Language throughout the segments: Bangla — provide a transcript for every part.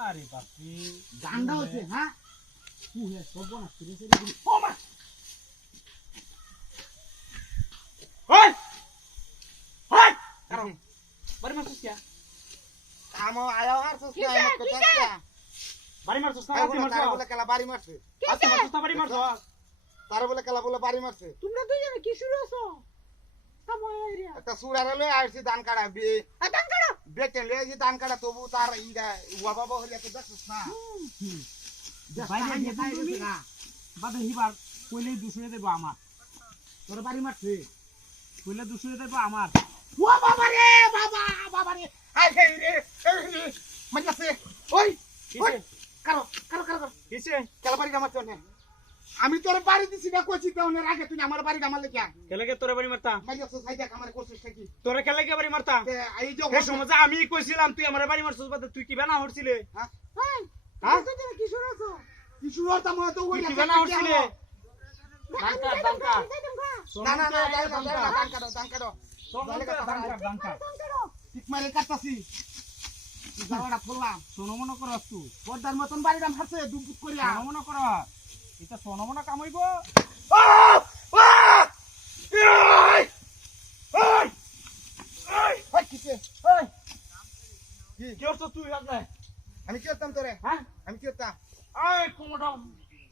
আরে বাপরে গান্ডা হচ্ছে হ্যাঁ কুহে সব না ফিরে ফিরে দিবি ও মা ওই ওই কারণ বাড়ি মারছিস কে কাম আয়া আর সস না মত কথা কি বাড়ি মারছিস না তার আপনি মারছো বলে কেলা বাড়ি মারছে আপনি মারছিস না বাড়ি মারছো তার বলে কেলা বলে বাড়ি মারছে তোমরা দুইজনে কি শুরু আছো সামনে এরিয়া একটা সুরারে লই আইছি ধান কাটা বে আদান করো বেটেন লই আইছি ধান কাটা তবু তার ইডা ওয়া বাবা হরিয়া তো দেখছস না বাইরে নিয়ে যাইছিস না বাদে হিবার কইলেই দুশরে দেব আমার তোর বাড়ি মারছে কইলে দুশরে দেব আমার ও বাবা রে বাবা রে আই হে রে মাইনাছে ওই ওই কারো কারো কারো কিছে কেলা বাড়ি মারছ না আমি তোর বাড়ি দিছি না কইছি দেওনের আগে তুই আমার বাড়ি মারলে কি কেলেকে তোরে বাড়ি মারতা মাইনাছে সাইডা আমার কোশিশ কি তোরে কেলেকে বাড়ি মারতা এই যে এই সময় যে আমি কইছিলাম তুই আমার বাড়ি মারছস বাদে তুই কি বানা হরছিলে হ্যাঁ এই হ্যাঁ দুইজনে কি শুরু আছো কি শুরু হতা মনে তো ওই তুই কি বানা হরছিলে দাঙ্কা না না না দান কাটো দাঙ্কা ঠিক মারে কাটতাছি জায়গাটা ফুললাম সোনো মনে করস তুই পর্দার মতন বাড়িটা হাসে দুপুত করিয়া সোনো মনে কর এটা সোনো মনে কাম হইব কিসে ওই কি করছ তুই আপনি আমি কি করতাম তোরে হ্যাঁ আমি কি করতাম এই কোমটা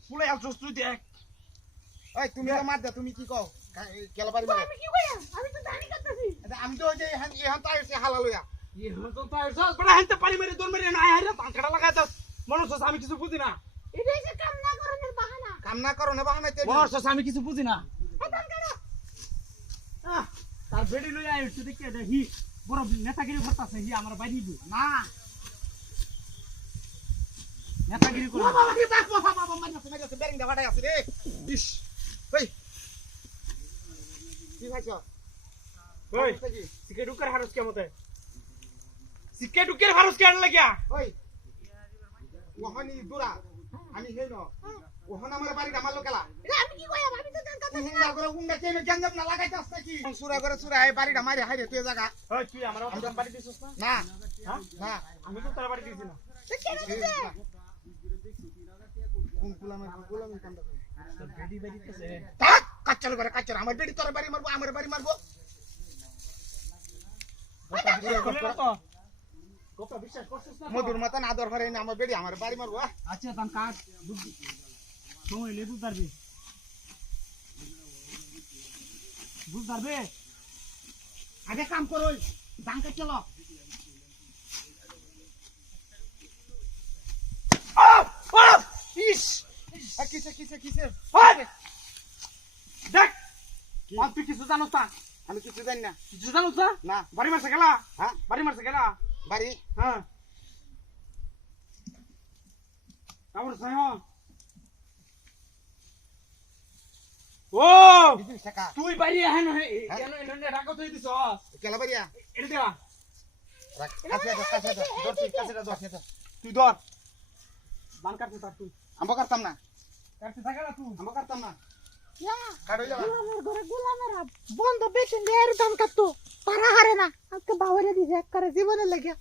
ফুলে আলছস তুই দেখ ওই তুমি তো মার দে তুমি কি কও কেলা বাড়ি মারে আমি কি কইয়া আমি তো জানি করতেছি আমি তো যে এখন তাই সে হালা লইয়া এই হতো তাই সব বড় হেনতে পারি মেরে দৌড় মেরে না হাইরা পাঁচটা লাগাইছস মনছস আমি কিছু বুঝি না এটাই যে কাম না করার বাহানা কাম না করো না বাহানাইতে মনছস আমি কিছু বুঝি না আদান করো তার বেডি লই আই উঠতে দেখে দেখি বড় নেতাগিরি করতেছে হি আমার বাইরে দিব না নেতাগিরি ও করে বাবা কি বাপ বাবা মাইনাছে বেরিং দা বাড়াই আছে রে ইস ওই কি খাইছো ওই সিকে ঢুকার হারস কেমতে সিকে ঢুকের হারস কেন লাগিয়া ওই ওহানি দুরা আমি হেন ওহান আমার বাড়ি আমার লোকেলা আমি কি কইয়া আমি তো জানি করতেছি উঙ্গা করে উঙ্গা কেন গঞ্জাম না লাগাইতাস নাকি সুরা করে সুরা এই বাড়িটা মারি হাইরে তুই জায়গা ওই তুই আমার আমার বাড়ি দিছস না না হ্যাঁ না আমি তো তোর বাড়ি দিছি না কেন দিছে কোন কুলামের কান্দা করে তোর বেডি বাড়ি দিছে তাক কাচ্চার করে কাচ্চার আমার বেটি তোর বাড়ি মারবো আমার বাড়ি মারবো কথা বিশ্বাস করছিস না মধুর মতন আদর করে না আমার বেটি আমার বাড়ি মারবো আচ্ছা তান কাট সময় লেবু পারবি বুঝ পারবে আগে কাম করো দাঙ্কা চলো ইস কিসে কিসে কিসে দেখ আর তুই কিছু জানোস না আমি কিছু জানি না কিছু জানোস না না বাড়ি মারছে গেলা হ্যাঁ বাড়ি মারছে গেলা বাড়ি হ্যাঁ কাপড় সাই ও বিজুল শেখা তুই বাড়ি হেন কেন এনে রাখো তুই দিছ কেলা বাড়িয়া এটা দেয়া কাছে ধর তুই ধর বান কাটতে থাক তুই আম্ব করতাম না কাটতে থাকা না তুই আম্ব করতাম না ইয়া কাটো যাবা গোলামের ঘরে গোলামেরা বন্ধ বেচেন দেয়ার দাম কাটতো পারা হারে না আজকে বাবারে দিছে এক করে জীবনে লাগিয়া